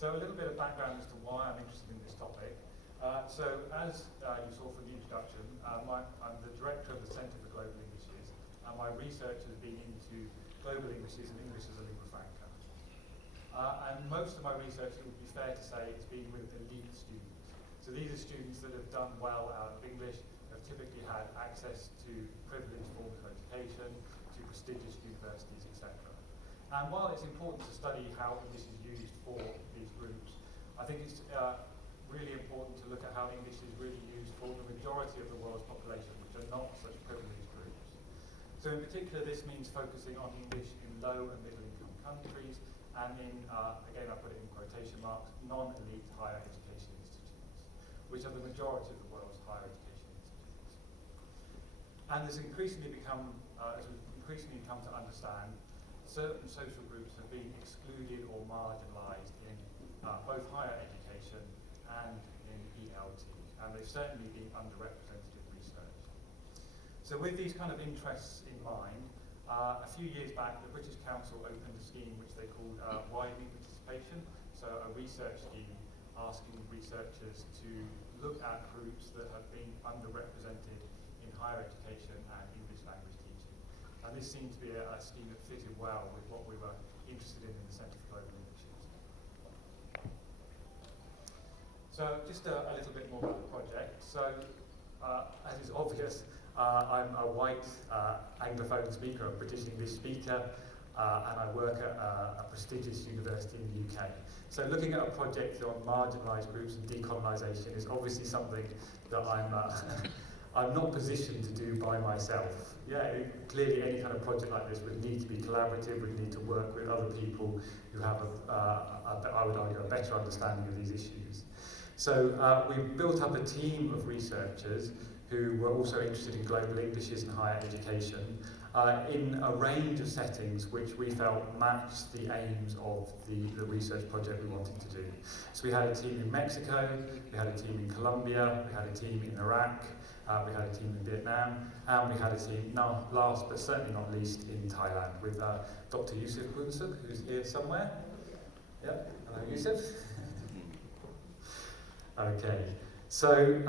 So a little bit of background as to why I'm interested in this topic. So as you saw from the introduction, I'm the director of the Centre for Global Englishes, and my research has been into global Englishes and English as a lingua franca. And most of my research, it would be fair to say, has been with elite students. So these are students that have done well out of English, have typically had access to privileged forms of education, to prestigious universities, etc. And while it's important to study how English is used for these groups, I think it's really important to look at how English is really used for the majority of the world's population, which are not such privileged groups. So in particular, this means focusing on English in low and middle income countries, and in, again I put it in quotation marks, non-elite higher education institutes, which are the majority of the world's higher education institutes. And this increasingly become, as we've increasingly come to understand, certain social groups have been excluded or marginalised in both higher education and in ELT, and they've certainly been underrepresented in research. So with these kind of interests in mind, a few years back the British Council opened a scheme which they called widening participation, so a research scheme asking researchers to look at groups that have been underrepresented in higher education and English language teaching. And this seemed to be a scheme that fitted well with what we were interested in the Centre for Global Englishes. So just a little bit more about the project. So as is obvious, I'm a white Anglophone speaker, a British English speaker, and I work at a prestigious university in the UK. So looking at a project on marginalised groups and decolonisation is obviously something that I'm not positioned to do by myself. Yeah, clearly any kind of project like this would need to be collaborative, would need to work with other people who have, I would argue, a better understanding of these issues. So we built up a team of researchers who were also interested in global Englishes and higher education in a range of settings which we felt matched the aims of the research project we wanted to do. So we had a team in Mexico, we had a team in Colombia, we had a team in Iraq, we had a team in Vietnam, and we had a team, now last but certainly not least, in Thailand with Dr. Yusuf Bunsuk, who's here somewhere. Yeah, hello Yusuf. Okay, so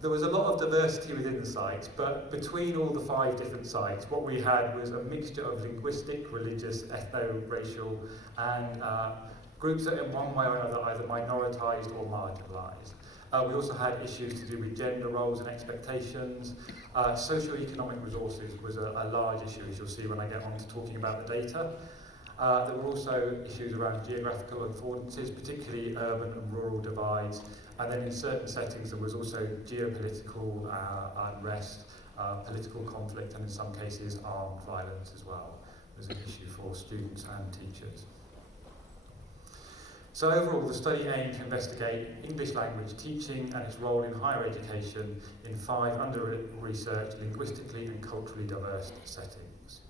there was a lot of diversity within the sites, but between all the 5 different sites, what we had was a mixture of linguistic, religious, ethno-racial, and groups that in one way or another either minoritized or marginalized. We also had issues to do with gender roles and expectations. Socio-economic resources was a large issue, as you'll see when I get on to talking about the data. There were also issues around geographical affordances, particularly urban and rural divides, and then in certain settings there was also geopolitical unrest, political conflict, and in some cases armed violence as well as an issue for students and teachers. So overall, the study aimed to investigate English language teaching and its role in higher education in 5 under-researched, linguistically and culturally diverse settings.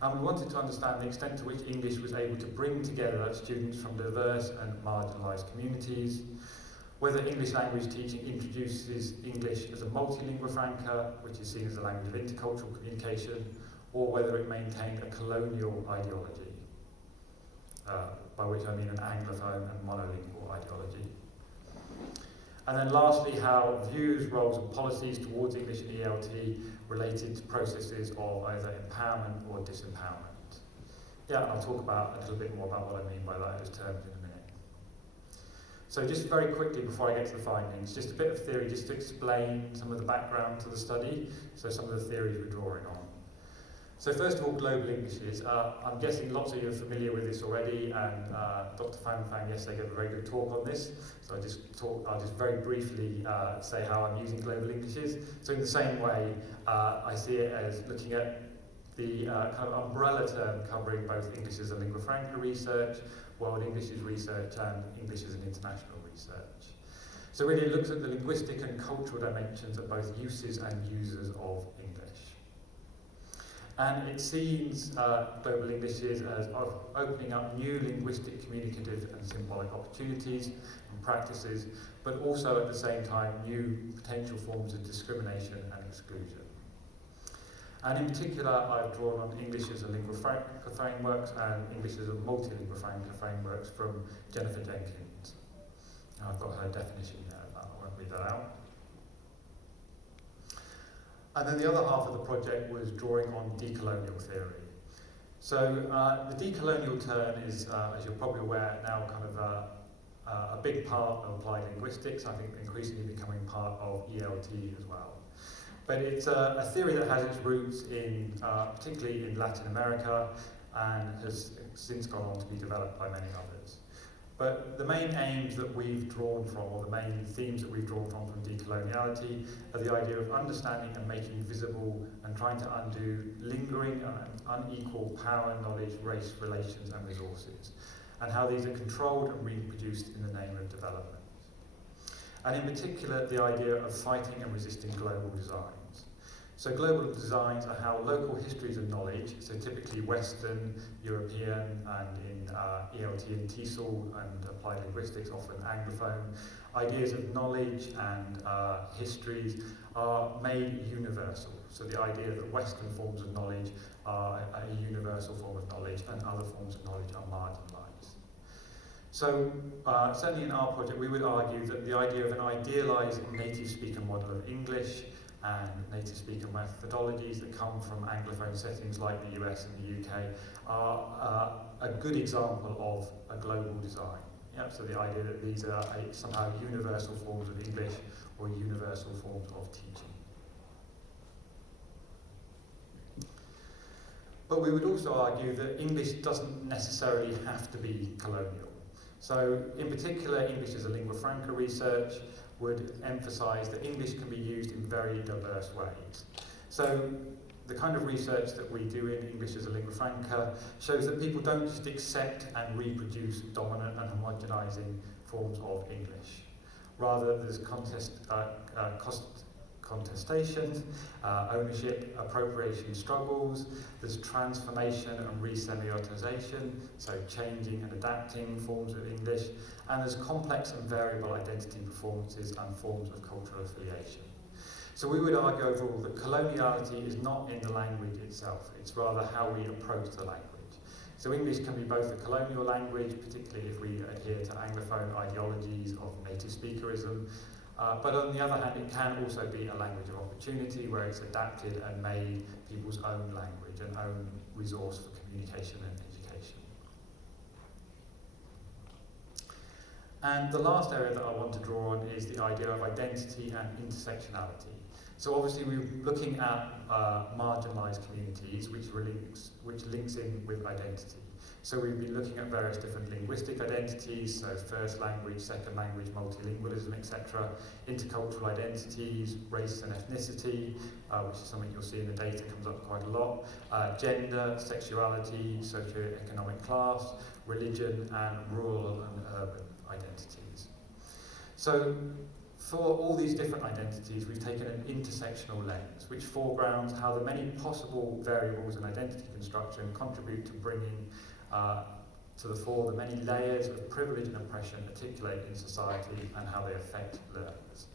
And we wanted to understand the extent to which English was able to bring together students from diverse and marginalised communities, whether English language teaching introduces English as a multilingua franca, which is seen as a language of intercultural communication, or whether it maintained a colonial ideology, by which I mean an Anglophone and monolingual ideology. And then lastly, how views, roles and policies towards English and ELT related to processes of either empowerment or disempowerment. Yeah, and I'll talk about a little bit more about what I mean by those terms in a minute. So just very quickly before I get to the findings, just a bit of theory just to explain some of the background to the study, so some of the theories we're drawing on. So first of all, global Englishes. I'm guessing lots of you are familiar with this already, and Dr. Fan yesterday gave a very good talk on this. So I'll just very briefly say how I'm using global Englishes. So in the same way, I see it as looking at the kind of umbrella term covering both English as a lingua franca research, world Englishes research, and English as an international research. So really it looks at the linguistic and cultural dimensions of both uses and users of English. And it sees global Englishes as opening up new linguistic, communicative and symbolic opportunities and practices, but also at the same time new potential forms of discrimination and exclusion. And in particular, I've drawn on English as a lingua franca frameworks and English as a multilingua franca frameworks from Jennifer Jenkins. And I've got her definition there, I won't read that out. And then the other half of the project was drawing on decolonial theory. So the decolonial turn is, as you're probably aware, now kind of a big part of applied linguistics, I think increasingly becoming part of ELT as well. But it's a theory that has its roots in, particularly in Latin America, and has since gone on to be developed by many others. But the main aims that we've drawn from, or the main themes that we've drawn from decoloniality, are the idea of understanding and making visible and trying to undo lingering and unequal power, knowledge, race, relations and resources, and how these are controlled and reproduced in the name of development. And in particular, the idea of fighting and resisting global designs. So global designs are how local histories of knowledge, so typically Western, European, and in ELT and TESOL and applied linguistics, often Anglophone, ideas of knowledge and histories are made universal. So the idea that Western forms of knowledge are a universal form of knowledge and other forms of knowledge are marginalised. So certainly in our project we would argue that the idea of an idealised native speaker model of English and native speaker methodologies that come from Anglophone settings like the US and the UK are a good example of a global design. Yep, so the idea that these are somehow universal forms of English or universal forms of teaching. But we would also argue that English doesn't necessarily have to be colonial. So in particular, English as a lingua franca research would emphasise that English can be used in very diverse ways. So the kind of research that we do in English as a lingua franca shows that people don't just accept and reproduce dominant and homogenising forms of English. Rather, there's contestation, ownership, appropriation struggles, there's transformation and resemiotisation, so changing and adapting forms of English, and there's complex and variable identity performances and forms of cultural affiliation. So we would argue overall that coloniality is not in the language itself, it's rather how we approach the language. So English can be both a colonial language, particularly if we adhere to Anglophone ideologies of native speakerism, but on the other hand, it can also be a language of opportunity where it's adapted and made people's own language, an own resource for communication and education. And the last area that I want to draw on is the idea of identity and intersectionality. So obviously we're looking at marginalised communities, which links in with identity. So we've been looking at various different linguistic identities, so first language, second language, multilingualism, etc., intercultural identities, race and ethnicity, which is something you'll see in the data, comes up quite a lot, gender, sexuality, socioeconomic class, religion, and rural and urban identities. So for all these different identities, we've taken an intersectional lens, which foregrounds how the many possible variables in identity construction contribute to bringing to the fore the many layers of privilege and oppression articulate in society and how they affect learners.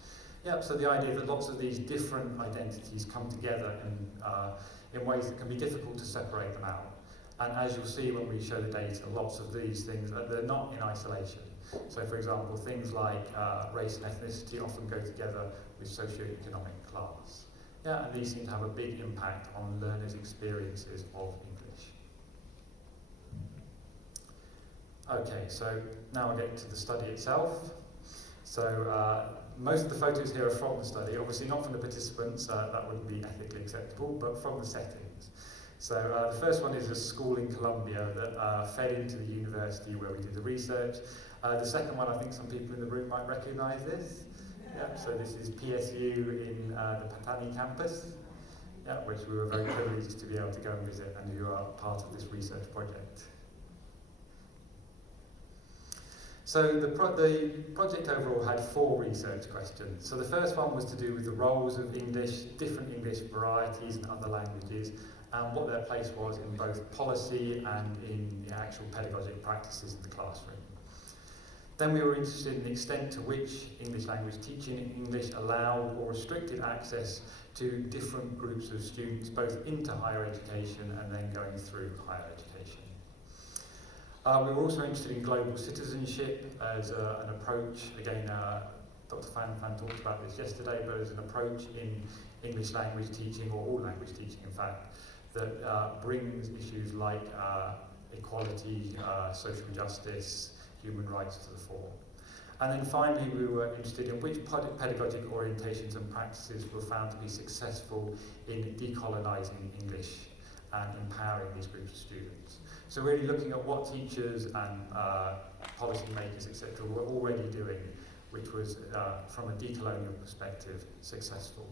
Yeah, so the idea that lots of these different identities come together in ways that can be difficult to separate them out. And as you'll see when we show the data, lots of these things, they're not in isolation. So for example, things like race and ethnicity often go together with socioeconomic class. Yeah, and these seem to have a big impact on learners' experiences of English. Okay, so now I get to the study itself. So most of the photos here are from the study, obviously not from the participants, that wouldn't be ethically acceptable, but from the settings. So the first one is a school in Colombia that fed into the university where we did the research. The second one, I think some people in the room might recognise this. Yeah, so this is PSU in the Patani campus, yeah, which we were very privileged to be able to go and visit and who are part of this research project. So the project overall had 4 research questions. So the first one was to do with the roles of English, different English varieties and other languages, and what their place was in both policy and in the actual pedagogic practices in the classroom. Then we were interested in the extent to which English language teaching in English allowed or restricted access to different groups of students, both into higher education and then going through higher education. We were also interested in global citizenship as an approach. Again, Dr. Fan talked about this yesterday, but as an approach in English language teaching, or all language teaching in fact, that brings issues like equality, social justice, human rights to the fore. And then finally, we were interested in which pedagogic orientations and practices were found to be successful in decolonizing English and empowering these groups of students. So really looking at what teachers and policymakers, etc., were already doing, which was, from a decolonial perspective, successful.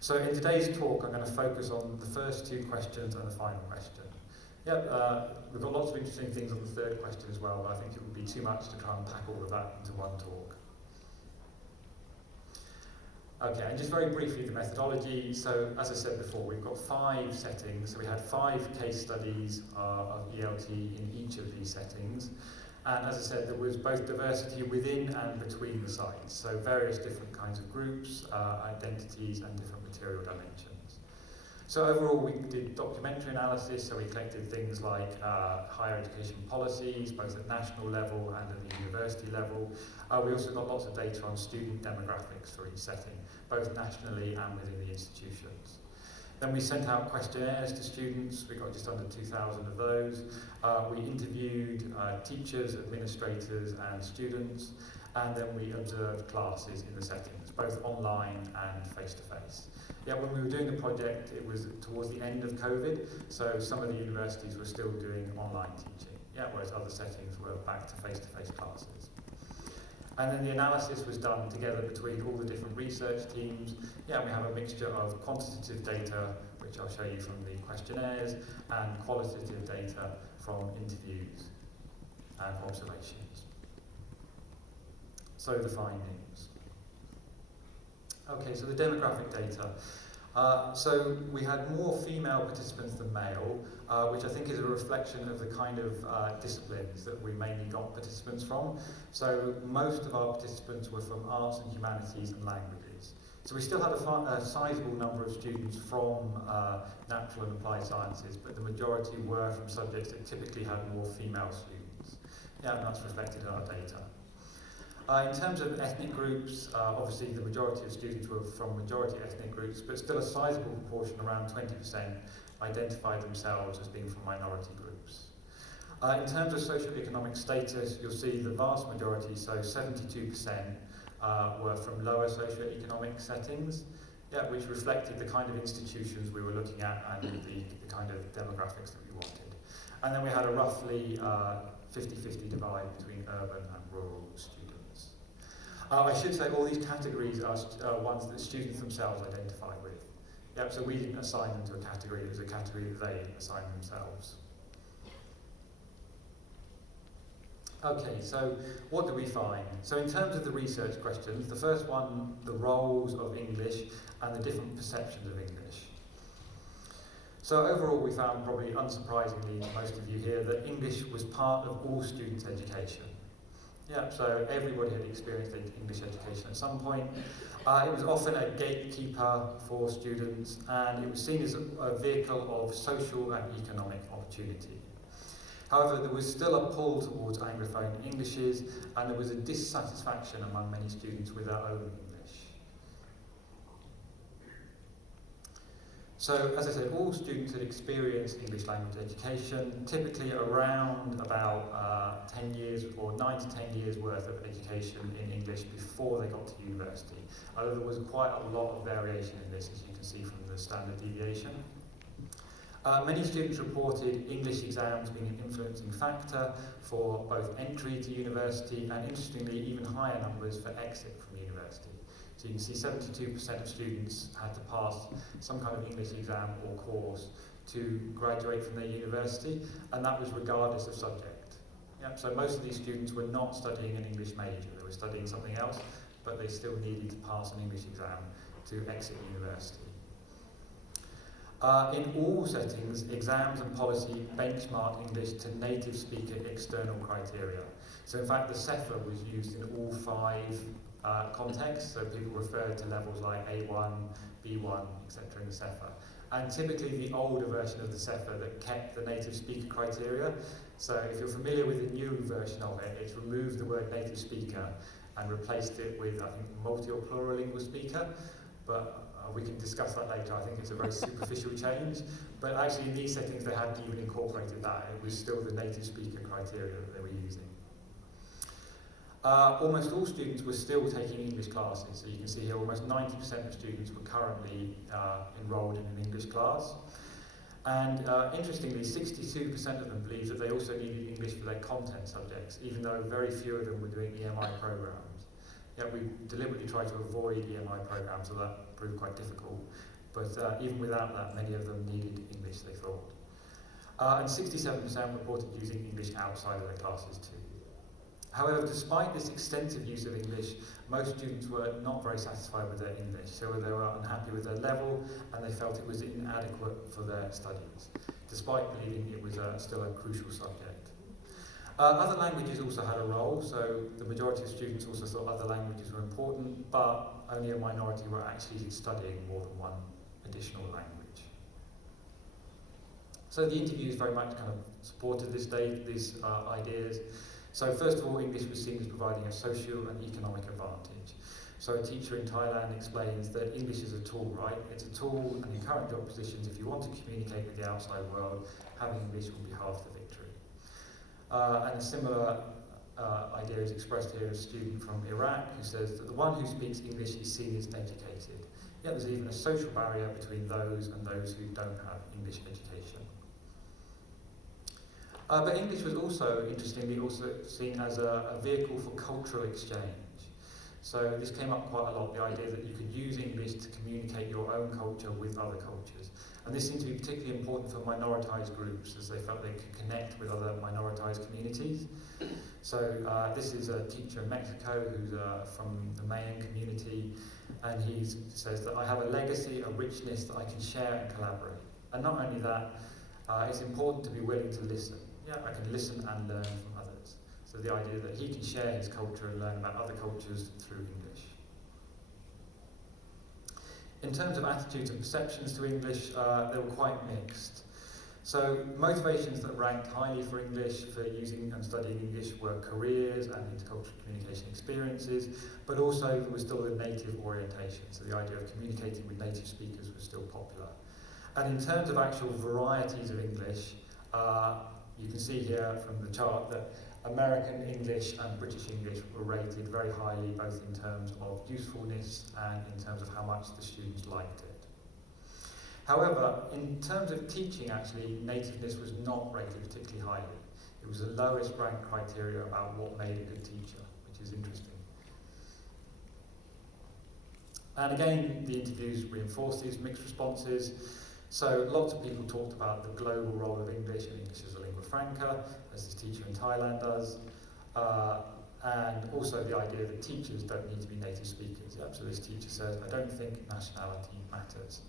So in today's talk, I'm going to focus on the first two questions and the final question. Yep, we've got lots of interesting things on the third question as well, but I think it would be too much to try and pack all of that into one talk. Okay, and just very briefly the methodology. So as I said before, we've got 5 settings. So we had 5 case studies of ELT in each of these settings. And as I said, there was both diversity within and between the sites. So various different kinds of groups, identities, and different material dimensions. So overall, we did documentary analysis, so we collected things like higher education policies, both at national level and at the university level. We also got lots of data on student demographics for each setting, both nationally and within the institutions. Then we sent out questionnaires to students. We got just under 2,000 of those. We interviewed teachers, administrators, and students, and then we observed classes in the settings, both online and face-to-face. Yeah, when we were doing the project, it was towards the end of COVID, so some of the universities were still doing online teaching, yeah, whereas other settings were back to face-to-face classes. And then the analysis was done together between all the different research teams. Yeah, we have a mixture of quantitative data, which I'll show you from the questionnaires, and qualitative data from interviews and observations. So the findings. Okay, so the demographic data. So we had more female participants than male, which I think is a reflection of the kind of disciplines that we mainly got participants from. So most of our participants were from arts and humanities and languages. So we still had a sizable number of students from natural and applied sciences, but the majority were from subjects that typically had more female students. Yeah, and that's reflected in our data. In terms of ethnic groups, obviously the majority of students were from majority ethnic groups, but still a sizable proportion, around 20%, identified themselves as being from minority groups. In terms of socioeconomic status, you'll see the vast majority, so 72%, were from lower socioeconomic settings, yeah, which reflected the kind of institutions we were looking at and the kind of demographics that we wanted. And then we had a roughly 50-50 divide between urban and rural students. I should say all these categories are ones that students themselves identified with. Yep, so we didn't assign them to a category, it was a category that they assigned themselves. Okay, so what do we find? So in terms of the research questions, the first one, the roles of English and the different perceptions of English. So overall we found, probably unsurprisingly to most of you here, that English was part of all students' education. Yeah, so everybody had experienced English education at some point. It was often a gatekeeper for students, and it was seen as a vehicle of social and economic opportunity. However, there was still a pull towards Anglophone Englishes, and there was a dissatisfaction among many students with their own English. So, as I said, all students had experienced English language education, typically around about 10 years or 9 to 10 years worth of education in English before they got to university. Although there was quite a lot of variation in this, as you can see from the standard deviation. Many students reported English exams being an influencing factor for both entry to university and, interestingly, even higher numbers for exit from university. So you can see 72% of students had to pass some kind of English exam or course to graduate from their university, and that was regardless of subject. Yep, so most of these students were not studying an English major, they were studying something else, but they still needed to pass an English exam to exit university. In all settings, exams and policy benchmark English to native speaker external criteria. So in fact, the CEFA was used in all 5 contexts, so people referred to levels like A1, B1, etc. in the CEFA. And typically the older version of the CEFA that kept the native speaker criteria. So if you're familiar with the new version of it, it's removed the word native speaker and replaced it with, I think, multi or plurilingual speaker. But we can discuss that later. I think it's a very superficial change. But actually in these settings they hadn't even incorporated that. It was still the native speaker criteria that they were using. Almost all students were still taking English classes. So you can see here almost 90% of students were currently enrolled in an English class. And interestingly, 62% of them believed that they also needed English for their content subjects, even though very few of them were doing EMI programs. Yet we deliberately tried to avoid EMI programs, so that proved quite difficult. But even without that, many of them needed English, they thought. And 67% reported using English outside of their classes too. However, despite this extensive use of English, most students were not very satisfied with their English, so they were unhappy with their level and they felt it was inadequate for their studies, despite believing it was still a crucial subject. Other languages also had a role, so the majority of students also thought other languages were important, but only a minority were actually studying more than one additional language. So the interviews very much kind of supported these ideas. So first of all, English was seen as providing a social and economic advantage. So a teacher in Thailand explains that English is a tool, right? It's a tool, and in current job positions, if you want to communicate with the outside world, having English will be half the victory. And a similar idea is expressed here as a student from Iraq who says that the one who speaks English is seen as educated. Yet there's even a social barrier between those and those who don't have English education. But English was also, interestingly, also seen as a vehicle for cultural exchange. So this came up quite a lot, the idea that you could use English to communicate your own culture with other cultures. And this seemed to be particularly important for minoritized groups, as they felt they could connect with other minoritized communities. So this is a teacher in Mexico who's from the Mayan community, and he says that I have a legacy, a richness that I can share and collaborate. And not only that, it's important to be willing to listen. Yeah, I can listen and learn from others. So the idea that he can share his culture and learn about other cultures through English. In terms of attitudes and perceptions to English, they were quite mixed. So motivations that ranked highly for English, for using and studying English, were careers and intercultural communication experiences, but also there was still the native orientation. So the idea of communicating with native speakers was still popular. And in terms of actual varieties of English, you can see here from the chart that American English and British English were rated very highly, both in terms of usefulness and in terms of how much the students liked it. However, in terms of teaching, actually, nativeness was not rated particularly highly. It was the lowest ranked criteria about what made a good teacher, which is interesting. And again, the interviews reinforced these mixed responses. So lots of people talked about the global role of English, and English as a lingua franca, as this teacher in Thailand does, and also the idea that teachers don't need to be native speakers. Yep, so this teacher says, I don't think nationality matters.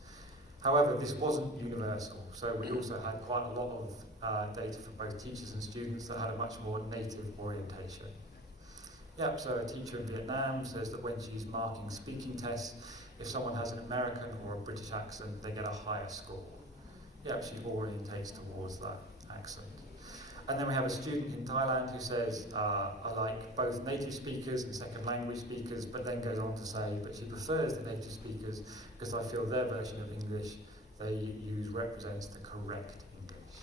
However, this wasn't universal, so we also had quite a lot of data for both teachers and students that had a much more native orientation. Yep, so a teacher in Vietnam says that when she's marking speaking tests, if someone has an American or a British accent, they get a higher score. Yeah, she orientates towards that accent. And then we have a student in Thailand who says, I like both native speakers and second language speakers, but then goes on to say, but she prefers the native speakers because I feel their version of English they use represents the correct English.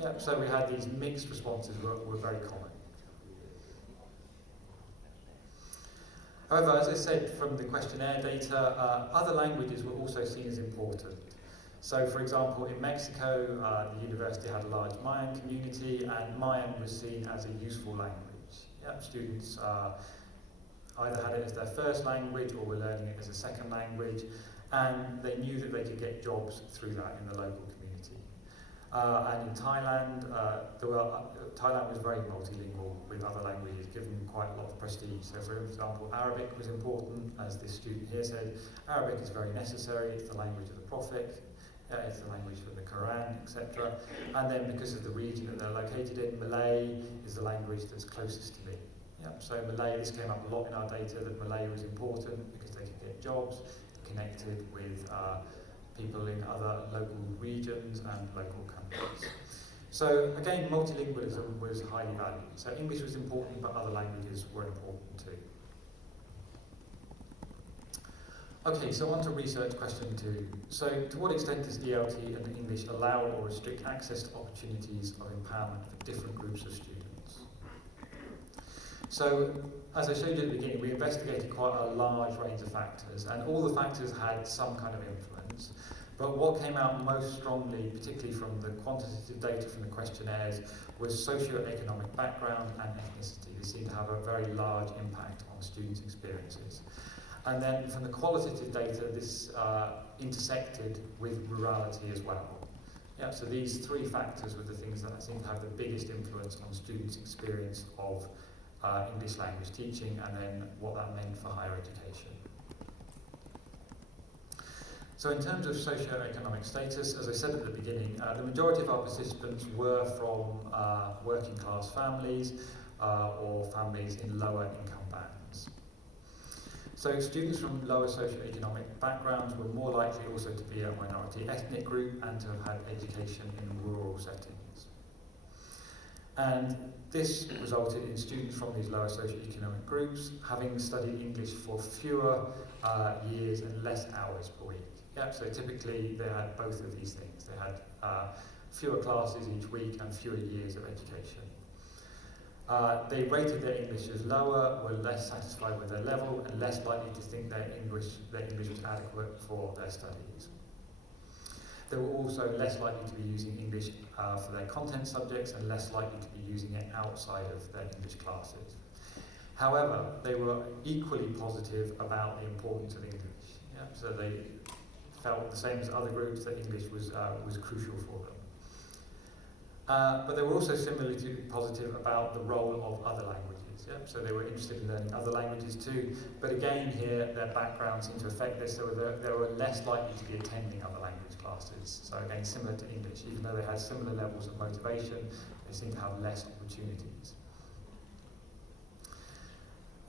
Yeah, so we had these mixed responses were very common. However, as I said from the questionnaire data, other languages were also seen as important. So, for example, in Mexico, the university had a large Mayan community, and Mayan was seen as a useful language. Yep, students either had it as their first language or were learning it as a second language, and they knew that they could get jobs through that in the local community. And in Thailand, Thailand was very multilingual with other languages, given quite a lot of prestige. So, for example, Arabic was important, as this student here said. Arabic is very necessary, it's the language of the Prophet. It's the language for the Quran, etc. And then because of the region that they're located in, Malay is the language that's closest to me. So Malay, this came up a lot in our data, that Malay was important because they could get jobs, connected with people in other local regions and local countries. So again, multilingualism was highly valued. So English was important, but other languages were important too. Okay, so on to research question 2. So to what extent does ELT and English allow or restrict access to opportunities of empowerment for different groups of students? So, as I showed you at the beginning, we investigated quite a large range of factors, and all the factors had some kind of influence. But what came out most strongly, particularly from the quantitative data from the questionnaires, was socio-economic background and ethnicity. They seem to have a very large impact on students' experiences. And then from the qualitative data, this intersected with rurality as well. So these 3 factors were the things that I think have the biggest influence on students' experience of English language teaching, and then what that meant for higher education. So in terms of socio-economic status, as I said at the beginning, the majority of our participants were from working class families or families in lower income bands. So students from lower socio-economic backgrounds were more likely also to be a minority ethnic group and to have had education in rural settings. And this resulted in students from these lower socio-economic groups having studied English for fewer years and less hours per week. So typically they had both of these things. They had fewer classes each week and fewer years of education. They rated their English as lower, were less satisfied with their level, and less likely to think their English was adequate for their studies. They were also less likely to be using English for their content subjects and less likely to be using it outside of their English classes. However, they were equally positive about the importance of English. So they felt the same as other groups that English was crucial for them. But they were also similarly positive about the role of other languages. So they were interested in learning other languages too. But again here, their background seemed to affect this. So they were less likely to be attending other language classes. So again, similar to English. Even though they had similar levels of motivation, they seemed to have less opportunities.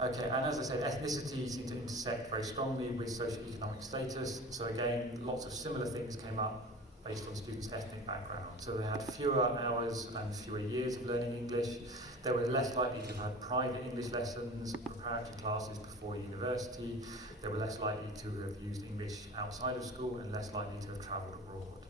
Okay, and as I said, ethnicity seemed to intersect very strongly with socioeconomic status. So again, lots of similar things came up based on students' ethnic background. So they had fewer hours and fewer years of learning English. They were less likely to have had private English lessons, preparatory classes before university. They were less likely to have used English outside of school and less likely to have travelled abroad.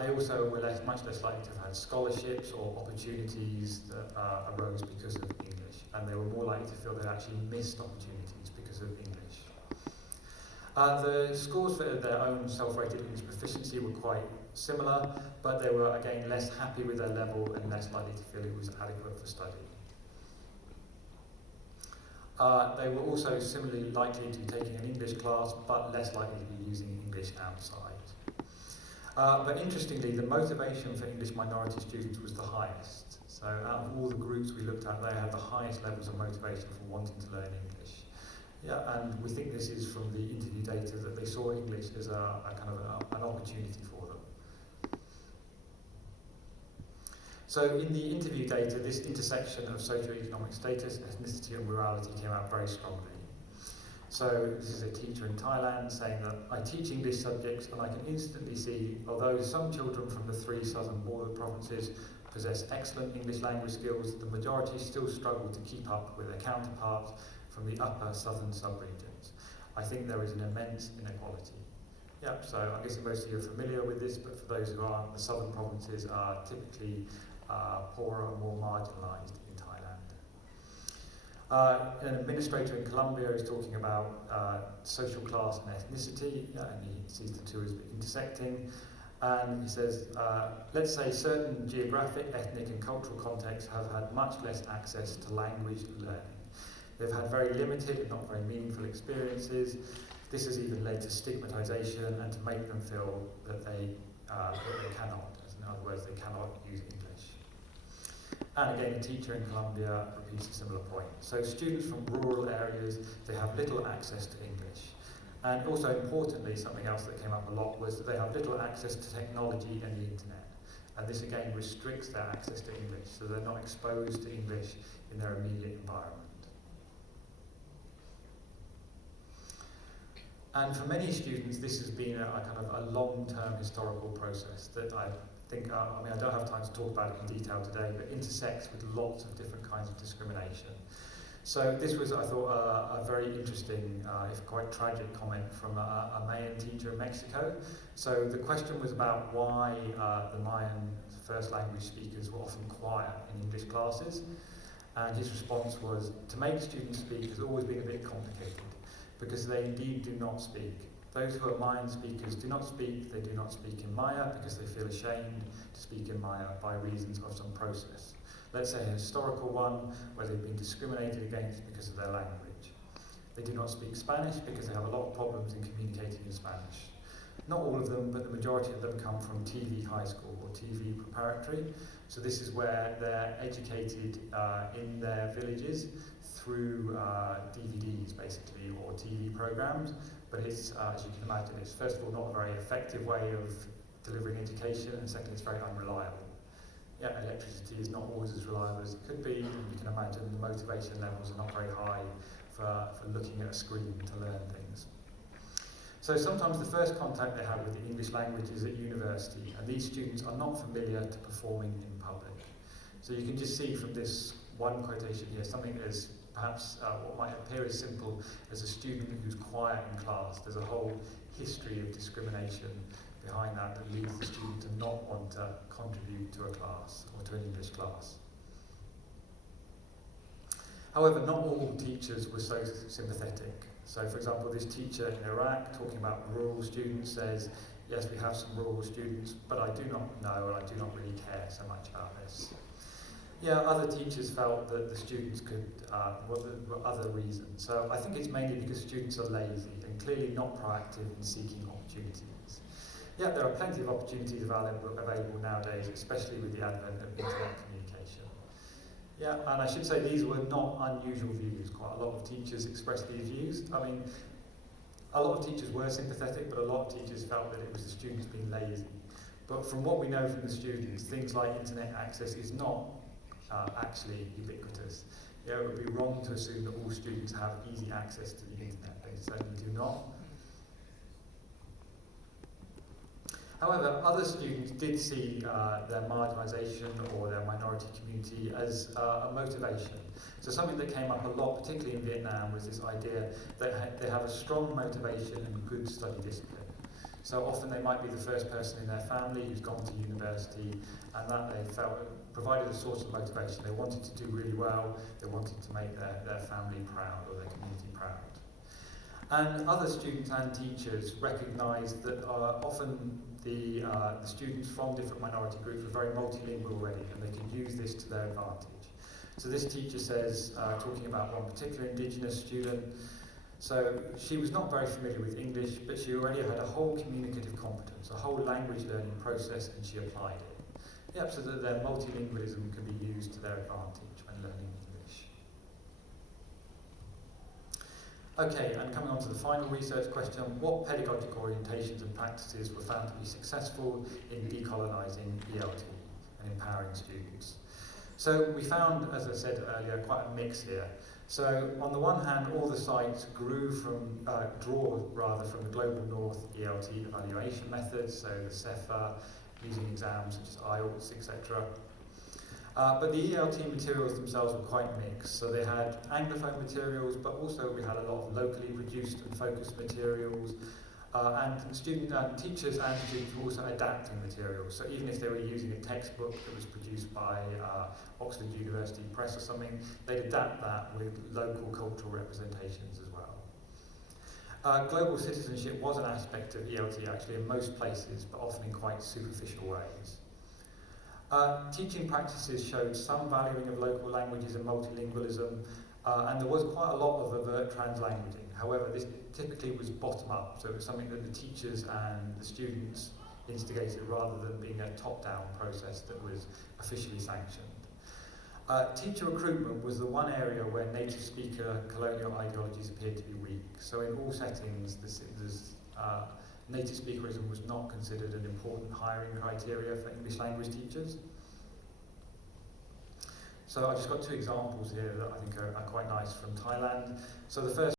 They also were much less likely to have had scholarships or opportunities that arose because of English. And they were more likely to feel they actually missed opportunities because of English. The scores for their own self-rated English proficiency were quite similar, but they were again less happy with their level and less likely to feel it was adequate for study. They were also similarly likely to be taking an English class, but less likely to be using English outside. But interestingly, the motivation for English minority students was the highest. So out of all the groups we looked at, they had the highest levels of motivation for wanting to learn English. And we think this is from the interview data that they saw English as a kind of an opportunity for them. So in the interview data, this intersection of socioeconomic status, ethnicity and rurality came out very strongly. So this is a teacher in Thailand saying that I teach English subjects and I can instantly see, although some children from the 3 southern border provinces possess excellent English language skills, the majority still struggle to keep up with their counterparts from the upper southern subregions. I think there is an immense inequality. So I guess most of you are familiar with this, but for those who aren't, the southern provinces are typically poorer and more marginalised in Thailand. An administrator in Colombia is talking about social class and ethnicity, and he sees the two as intersecting. And he says, let's say certain geographic, ethnic and cultural contexts have had much less access to language learning. They've had very limited and not very meaningful experiences. This has even led to stigmatization and to make them feel that they cannot, in other words, they cannot use English. And again, a teacher in Colombia repeats a similar point. So students from rural areas, they have little access to English. And also importantly, something else that came up a lot was that they have little access to technology and the internet. And this again restricts their access to English, so they're not exposed to English in their immediate environment. And for many students, this has been a kind of a long-term historical process that I think, I mean, I don't have time to talk about it in detail today, but intersects with lots of different kinds of discrimination. So this was, I thought, a very interesting, if quite tragic comment from a Mayan teacher in Mexico. So the question was about why the Mayan first language speakers were often quiet in English classes. And his response was, to make students speak has always been a bit complicated, because they indeed do not speak. Those who are Mayan speakers do not speak, they do not speak in Maya because they feel ashamed to speak in Maya by reasons of some process. Let's say a historical one where they've been discriminated against because of their language. They do not speak Spanish because they have a lot of problems in communicating in Spanish. Not all of them, but the majority of them come from TV high school or TV preparatory. So this is where they're educated in their villages through DVDs basically, or TV programs. But it's, as you can imagine, it's first of all not a very effective way of delivering education, and secondly it's very unreliable. Yeah, electricity is not always as reliable as it could be, and you can imagine the motivation levels are not very high for looking at a screen to learn things. So sometimes the first contact they have with the English language is at university, and these students are not familiar to performing in public. So you can just see from this one quotation here, something as perhaps what might appear as simple as a student who's quiet in class. There's a whole history of discrimination behind that that leads the student to not want to contribute to a class or to an English class. However, not all teachers were so sympathetic. So for example, this teacher in Iraq talking about rural students says, yes, we have some rural students, but I do not know, and I do not really care so much about this. Yeah, other teachers felt that the students could, were other reasons. So I think it's mainly because students are lazy and clearly not proactive in seeking opportunities. Yeah, there are plenty of opportunities available nowadays, especially with the advent of internet communication. Yeah, and I should say these were not unusual views. Quite a lot of teachers expressed these views. I mean, a lot of teachers were sympathetic, but a lot of teachers felt that it was the students being lazy. But from what we know from the students, things like internet access is not actually ubiquitous. Yeah, it would be wrong to assume that all students have easy access to the internet. They certainly do not. However, other students did see their marginalisation or their minority community as a motivation. So something that came up a lot, particularly in Vietnam, was this idea that they have a strong motivation and good study discipline. So often they might be the first person in their family who's gone to university, and that they felt provided a source of motivation. They wanted to do really well, they wanted to make their family proud or their community proud. And other students and teachers recognised that often the students from different minority groups were very multilingual already, and they could use this to their advantage. So this teacher says, talking about one particular Indigenous student, so she was not very familiar with English, but she already had a whole communicative competence, a whole language learning process, and she applied it. Yep, so that their multilingualism can be used to their advantage when learning English. Okay, and coming on to the final research question, what pedagogical orientations and practices were found to be successful in decolonizing ELT and empowering students? So we found, as I said earlier, quite a mix here. So on the one hand, all the sites draw from the Global North ELT evaluation methods, so the CEFA, using exams such as IELTS, etc. But the ELT materials themselves were quite mixed. So they had Anglophone materials, but also we had a lot of locally produced and focused materials. And teachers and students were also adapting materials. So even if they were using a textbook that was produced by Oxford University Press or something, they'd adapt that with local cultural representations as well. Global citizenship was an aspect of ELT actually in most places, but often in quite superficial ways. Teaching practices showed some valuing of local languages and multilingualism, and there was quite a lot of overt translanguaging. However, this typically was bottom-up, so it was something that the teachers and the students instigated rather than being a top-down process that was officially sanctioned. Teacher recruitment was the one area where native speaker colonial ideologies appeared to be weak. So in all settings, native speakerism was not considered an important hiring criteria for English language teachers. So I've just got two examples here that I think are quite nice from Thailand. So the first